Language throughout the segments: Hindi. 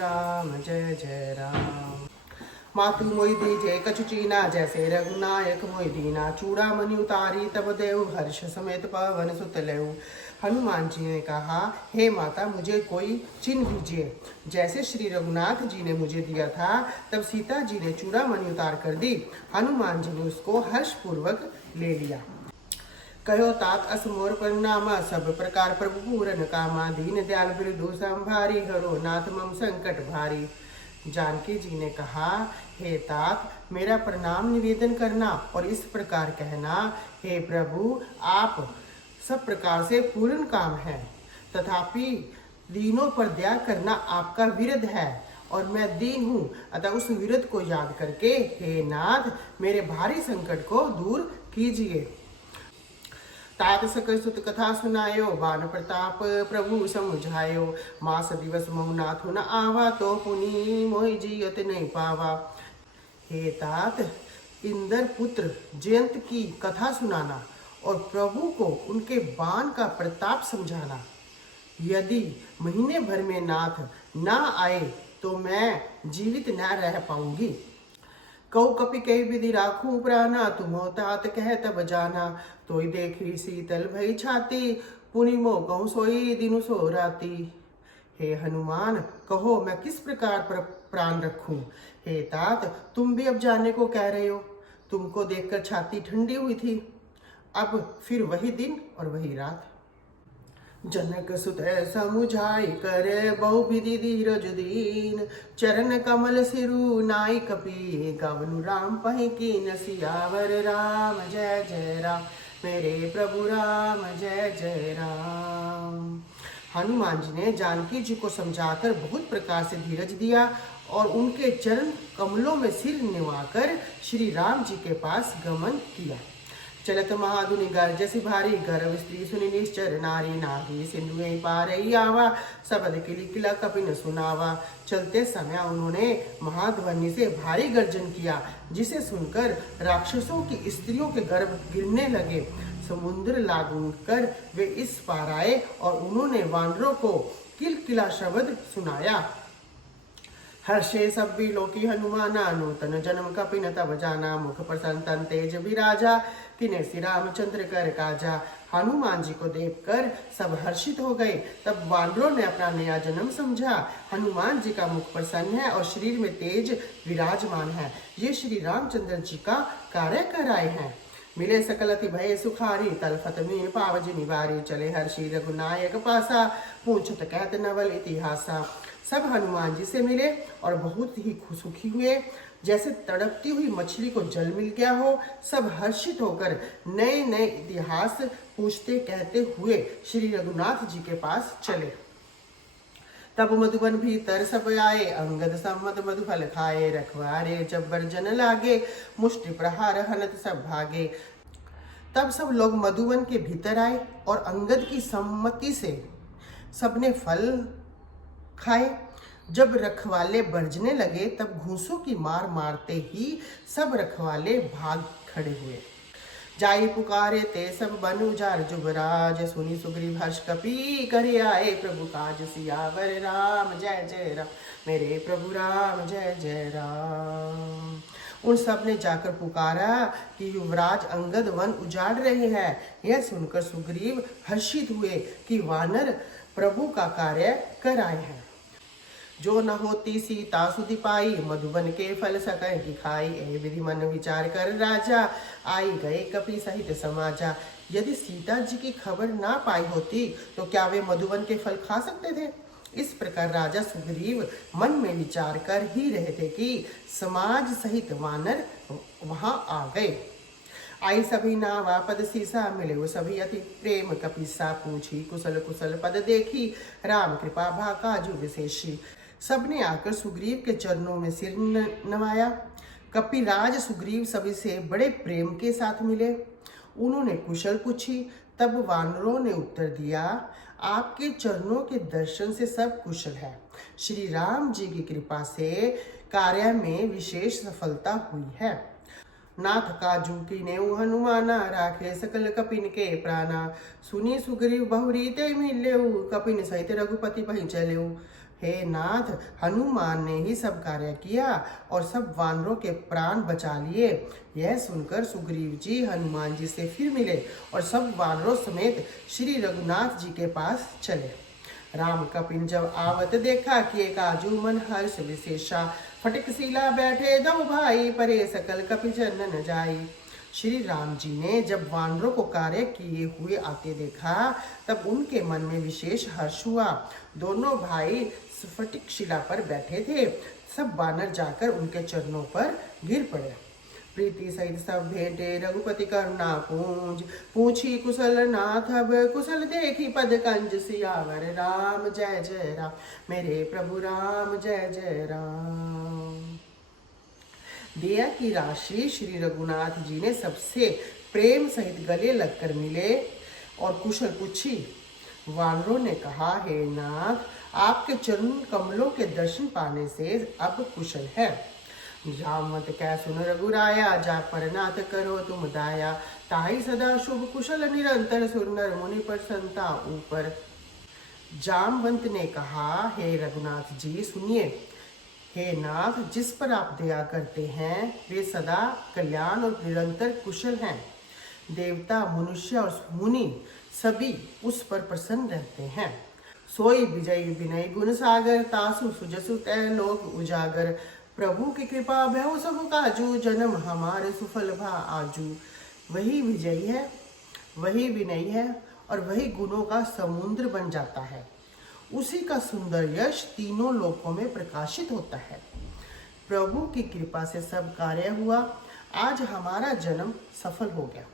राम जय जय राम। मातु मोहि दीजे कछु चीना, जैसे रघुनायक मोहि दीना। चूड़ामणि उतारी तब देव, हर्ष समेत पवन सुत लेऊ। हनुमान जी ने कहा, हे माता मुझे कोई चिन्ह दीजिए, जैसे श्री रघुनाथ जी ने मुझे दिया था। तब सीता जी ने चूड़ामणि उतार कर दी। हनुमान जी ने उसको हर्ष पूर्वक ले लिया। कहो तात असमोर परिणामा, सब प्रकार प्रभु पूरन कामा। दीन दयाल बिरदु संभारी, हरो नाथ मम संकट भारी। जानकी जी ने कहा, हे तात मेरा प्रणाम निवेदन करना और इस प्रकार कहना, हे प्रभु आप सब प्रकार से पूर्ण काम है, तथापि दीनों पर दया करना आपका विरध है और मैं दीन हूँ। अतः उस विरध को याद करके हे नाथ मेरे भारी संकट को दूर कीजिए। तात सकल सुत कथा सुनायो, बान प्रताप प्रभु समुझायो। मास दिवस महु नाथ न आवा, तो पुनि मोहि जियत नहीं पावा। हे तात इंद्र पुत्र जयंत की कथा सुनाना और प्रभु को उनके बाण का प्रताप समझाना। यदि महीने भर में नाथ ना आए तो मैं जीवित न रह पाऊंगी। कौ कपि कही विधि राखू प्राणा, तुम तात कह तब जाना। तोई देखी शीतल भई छाती, पुनि मो कहूँ सोई दिनु सो राती। हे हनुमान कहो मैं किस प्रकार पर प्राण रखूं। हे तात तुम भी अब जाने को कह रहे हो, तुमको देखकर छाती ठंडी हुई थी। अब फिर वही दिन और वही रात। जनक सुत समुझाई करे, बहु विधि धीरज दीन। चरण कमल सिरु नाई कपि, गवनु राम पहि कीन। सियावर राम जय जय राम, मेरे प्रभु राम जय जय राम। हनुमान जी ने जानकी जी को समझाकर बहुत प्रकार से धीरज दिया और उनके चरण कमलों में सिर निवाकर श्री राम जी के पास गमन किया। चलत महाधुनि गर्जसि भारी, गर्भ स्त्री सुनि निश्चर नारी। नारी सिंधु में पारई आवा, सबद किली किला कपिन सुनावा। चलते समय उन्होंने महाध्वनि से भारी गर्जन किया, जिसे सुनकर राक्षसों की स्त्रियों के गर्भ गिरने लगे। समुद्र लागू कर वे इस पार आए और उन्होंने वानरों को किलकिला शब्द सुनाया। हर्षे सब लोकी हनुमाना, नूतन जन्म कपिन तब जाना। मुख प्रसन्न तन तेज विराजा, तिने श्री रामचंद्र कर काजा। हनुमान जी को देखकर सब हर्षित हो गए। तब वानरों ने अपना नया जन्म समझा। हनुमान जी का मुख प्रसन्न है और शरीर में तेज विराजमान है। ये श्री रामचंद्र जी का कार्य कर आए हैं। मिले सकल अति भय सुखारी, तलफत में पावज निवारी। चले हर्षि रघुनायक पासा, पूछत कहत नवल इतिहासा। सब हनुमान जी से मिले और बहुत ही सुखी हुए, जैसे तड़पती हुई मछली को जल मिल गया हो। सब हर्षित होकर नए नए इतिहास पूछते कहते हुए श्री रघुनाथ जी के पास चले। तब मधुबन भीतर सब आए, अंगद सम्मत मधुफल खाए। रखवारे जब्बर जन लागे, मुष्टि प्रहार हनत सब भागे। तब सब लोग मधुवन के भीतर आए और अंगद की सम्मति से सबने फल खाए। जब रखवाले बरजने लगे तब घूंसों की मार मारते ही सब रखवाले भाग खड़े हुए। जाई पुकारे ते सब बन उजार, जुबराज सुनी सुग्रीव हर्ष कपि। करे आए प्रभु काज, सियावर राम जय जय राम, मेरे प्रभु राम जय जय राम। उन सब ने जाकर पुकारा कि युवराज अंगद वन उजाड़ रहे हैं। यह सुनकर सुग्रीव हर्षित हुए कि वानर प्रभु का कार्य कर आए हैं। जो न होती सीता सुधि पाई, मधुबन के फल सकै की खाई। ए विधि मन विचार कर राजा, आई गए कपि सहित समाजा। यदि सीता जी की खबर ना पाई होती तो क्या वे मधुबन के फल खा सकते थे। इस प्रकार राजा सुग्रीव मन में विचार कर ही रहे थे कि समाज सहित वानर वहां आ गए। आई सभी नावा पद सीसा, मिले वो सभी अति प्रेम कपिसा। पूछी कुशल कुशल पद देखी, राम कृपा भा काजु विशेषी। सबने आकर सुग्रीव के चरणों में सिर नवाया। कपिराज सुग्रीव सभी से बड़े प्रेम के साथ मिले। उन्होंने कुशल पूछी। तब वानरों ने उत्तर दिया, आपके चरणों के दर्शन से सब कुशल है। श्री राम जी की कृपा से कार्य में विशेष सफलता हुई है। नाथ काजू की नेऊ हनुमाना, राखे सकल कपिन के प्राणा। सुनी सुग्रीव बहुरी ते मिलेऊ, कपिन सहित रघुपति पहि चलेऊ। हे नाथ, हनुमान ने ही सब कार्य किया और सब वानरों के प्राण बचा लिए। यह सुनकर सुग्रीव जी हनुमान जी से फिर मिले और सब वानरों समेत श्री रघुनाथ जी के पास चले। राम कपिन जब आवत देखा कि एक आजू मन हर्ष विशेषा, फटिक शिला बैठे दो भाई, परे सकल कपि चरणन जाई। श्री राम जी ने जब वानरों को कार्य किए हुए आते देखा, तब उनके मन में विशेष हर्ष हुआ। दोनों भाई स्फटिक शिला पर बैठे थे। सब वानर जाकर उनके चरणों पर गिर पड़े। प्रीति सहित सब भेंटे रघुपति करुणा पूंज, पूछी कुशल नाथ अब कुशल देखी पद कंज, सियावर राम जय जय राम, मेरे प्रभु राम जय जय राम। दया की राशि श्री रघुनाथ जी ने सबसे प्रेम सहित गले लगकर मिले और कुशल पूछी। वानरों ने कहा, हे नाथ, आपके चरण कमलों के दर्शन पाने से अब कुशल है। जामत कै सुन रघुराया, जा पर नाथ करो तुम दाया, ताहि सदा शुभ कुशल निरंतर, सुर नर मुनि प्रसन्नता ऊपर। जामवंत ने कहा, हे रघुनाथ जी सुनिए। हे नाथ, जिस पर आप दया करते हैं वे सदा कल्याण और निरंतर कुशल हैं। देवता, मनुष्य और मुनि सभी उस पर प्रसन्न रहते हैं। सोई विजयी विनय गुण सागर, तासु सुजसु तै लोक उजागर। प्रभु की कृपा भयउ सब काजू, जन्म हमारे सुफल भा आजू। वही विजयी है, वही विनयी है और वही गुणों का समुद्र बन जाता है। उसी का सुंदर यश तीनों लोकों में प्रकाशित होता है। प्रभु की कृपा से सब कार्य हुआ। आज हमारा जन्म सफल हो गया।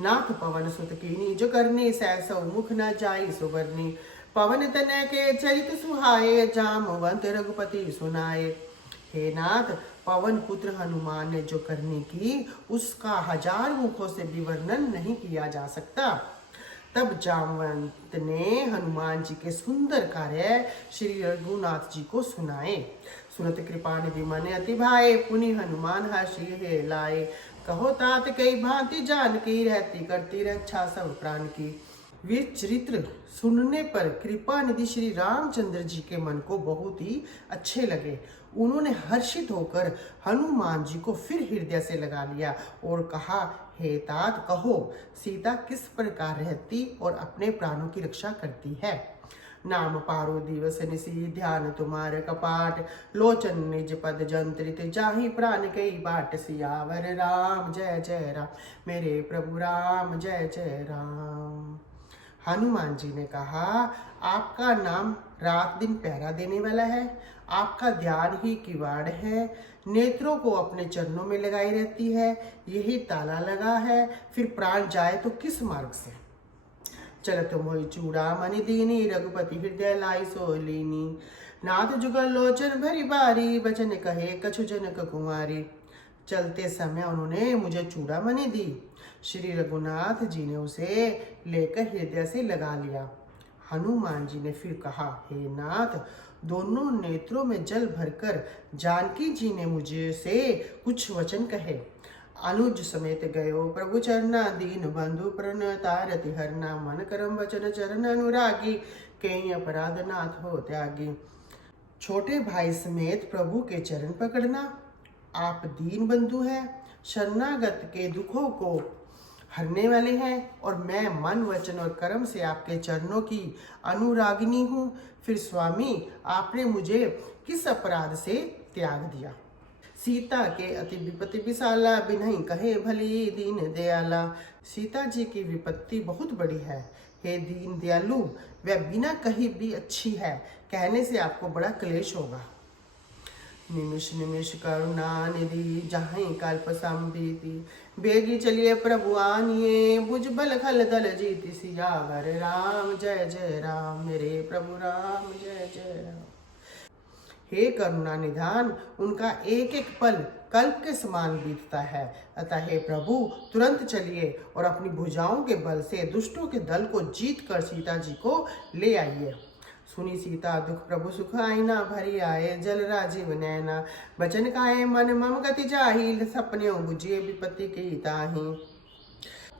नाथ पवन सुत कीनी, जो करनी सैसौ मुख न जाई सुवर्णी। पवन तनय के चरित सुहाए, जामवंत रघुपति सुनाए। हे नाथ, पवन पुत्र हनुमान ने जो करनी की, उसका 1000 मुखों से भी वर्णन नहीं किया जा सकता। तब जामवंत ने हनुमान जी के सुंदर कार्य श्री रघुनाथ जी को सुनाए। सुनत कृपा निधि मन अति भाए, पुनि हनुमान हर्षि हे लाए। कहो तात कई भांति जानकी, रहती करती रक्षा सब प्राण की। वीर चरित्र सुनने पर कृपा निधि श्री रामचंद्र जी के मन को बहुत ही अच्छे लगे। उन्होंने हर्षित होकर हनुमान जी को फिर हृदय से लगा लिया और कहा, हे तात, कहो सीता किस प्रकार रहती और अपने प्राणों की रक्षा करती है। नाम पारो दिवस निसी, ध्यान तुम्हारे कपाट। लोचन निज पद जंत्रित, जाहि प्राण कई बाट। सियावर राम जय जय राम, मेरे प्रभु राम जय जय राम। हनुमान जी ने कहा, आपका नाम रात दिन पहरा देने वाला है। आपका ध्यान ही किवाड़ है। नेत्रों को अपने चरणों में लगाई रहती है, यही ताला लगा है। फिर प्राण जाए तो किस मार्ग से। चलत मोहि चूड़ामणि दीनी, रघुपति हृदय लाई सोलीनी। नाथ जुगल लोचन भरी बारी, बचन कहे कछु जनक कुमारी। चलते समय उन्होंने मुझे चूड़ामणि दी। श्री रघुनाथ जी ने उसे लेकर हृदय से लगा लिया। हनुमान जी ने फिर कहा, हे नाथ, दोनों नेत्रों में जल भरकर जानकी जी ने मुझे से कुछ वचन कहे। अनुज समेत गयो प्रभु चरना, दीन बंधु प्रण तारति हरना। मन करम वचन चरण अनुरागी, कहीं अपराध नाथ हो त्यागी। छोटे भाई समेत प्रभु के चरण पकड़ना। आप दीन बंधु हैं, शरणागत के दुखों को हरने वाले हैं और मैं मन वचन और कर्म से आपके चरणों की अनुरागिनी हूँ। फिर स्वामी, आपने मुझे किस अपराध से त्याग दिया। सीता के अति विपत्ति विशाला, बिनहि कहे भली दीन दयाला। सीता जी की विपत्ति बहुत बड़ी है, हे दीन दयालु, वह बिना कही भी अच्छी है। कहने से आपको बड़ा क्लेश होगा। निमिष निमिष करुणा निधि, जहाँ कल्प संभीति। बेगी चलिए प्रभु आनिए, भुज बल खल दल जीति। सियावर राम जय जय राम, मेरे प्रभु राम जय जय राम। हे करुणा निधान, उनका एक एक पल कल्प के समान बीतता है। अतः हे प्रभु, तुरंत चलिए और अपनी भुजाओं के बल से दुष्टों के दल को जीत कर सीता जी को ले आइए। सुनी सीता दुख प्रभु सुख आईना, भरी आए जल राजीव नैना। बचन काए मन मम गति जाहि, सपने बुझिए विपत्ति की ताहि।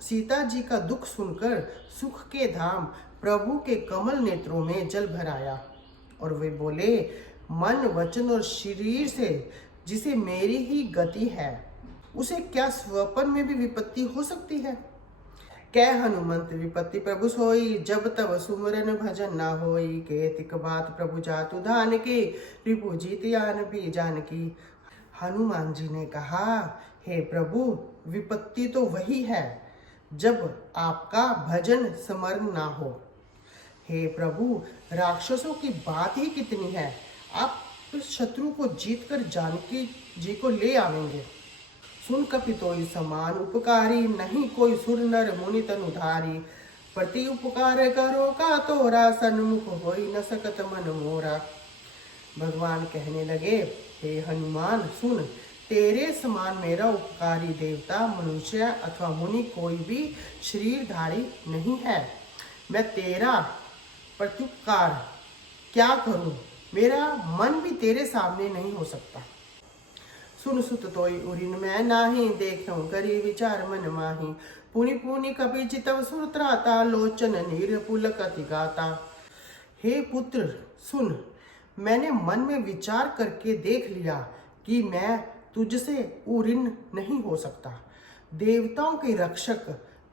सीता जी का दुख सुनकर सुख के धाम प्रभु के कमल नेत्रों में जल भर आया। और वे बोले, मन वचन और शरीर से जिसे मेरी ही गति है, उसे क्या स्वप्न में भी विपत्ति हो सकती है? कह हनुमंत विपत्ति प्रभु सोई, जब तब सुमरन भजन ना होई। केतिक बात प्रभु जातु धान की, रिपु जीत यान भी जानकी। हनुमान जी ने कहा, हे प्रभु, विपत्ति तो वही है जब आपका भजन स्मरण ना हो। हे प्रभु, राक्षसों की बात ही कितनी है, आप शत्रु को जीत कर जानकी जी को ले आवेंगे। सुन कपितोई समान उपकारी, नहीं कोई सुर नर मुनि तनुधारी। प्रति उपकार करो का तोरा, सन्मुख होई न सकत मन मोरा। भगवान कहने लगे, हे हनुमान सुन, तेरे समान मेरा उपकारी देवता, मनुष्य अथवा मुनि कोई भी शरीरधारी नहीं है। मैं तेरा प्रत्युपकार क्या करूं, मेरा मन भी तेरे सामने नहीं हो सकता। सुन सुत तोय उरिन मैं नाही, देखूं करी विचार मन माही। पुनि पुनि कपि चितव सुरत्राता, लोचन नीर पुलकति गाता। हे पुत्र सुन, मैंने मन में विचार करके देख लिया कि मैं तुझसे उरिन नहीं हो सकता। देवताओं के रक्षक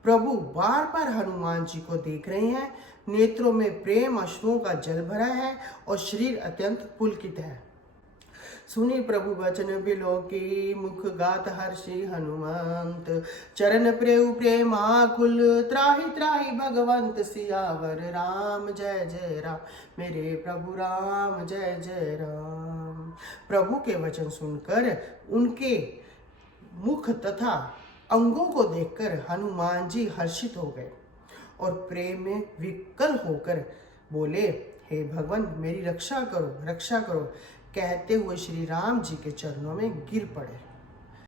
प्रभु बार बार हनुमान जी को देख रहे हैं। नेत्रों में प्रेम अश्रुओं का जल भरा है और शरीर अत्यंत पुलकित है। सुनी प्रभु वचन बिलोकी, मुख गात हर्षि हनुमंत। चरण प्रेउ प्रेमाकुल, त्राहि त्राहि भगवंत सियावर राम। जय जय राम, मेरे प्रभु राम, जय जय राम। प्रभु के वचन सुनकर उनके मुख तथा अंगों को देखकर हनुमान जी हर्षित हो गए और प्रेम में विकल होकर बोले, हे भगवान, मेरी रक्षा करो, रक्षा करो। कहते हुए श्री राम जी के चरणों में गिर पड़े।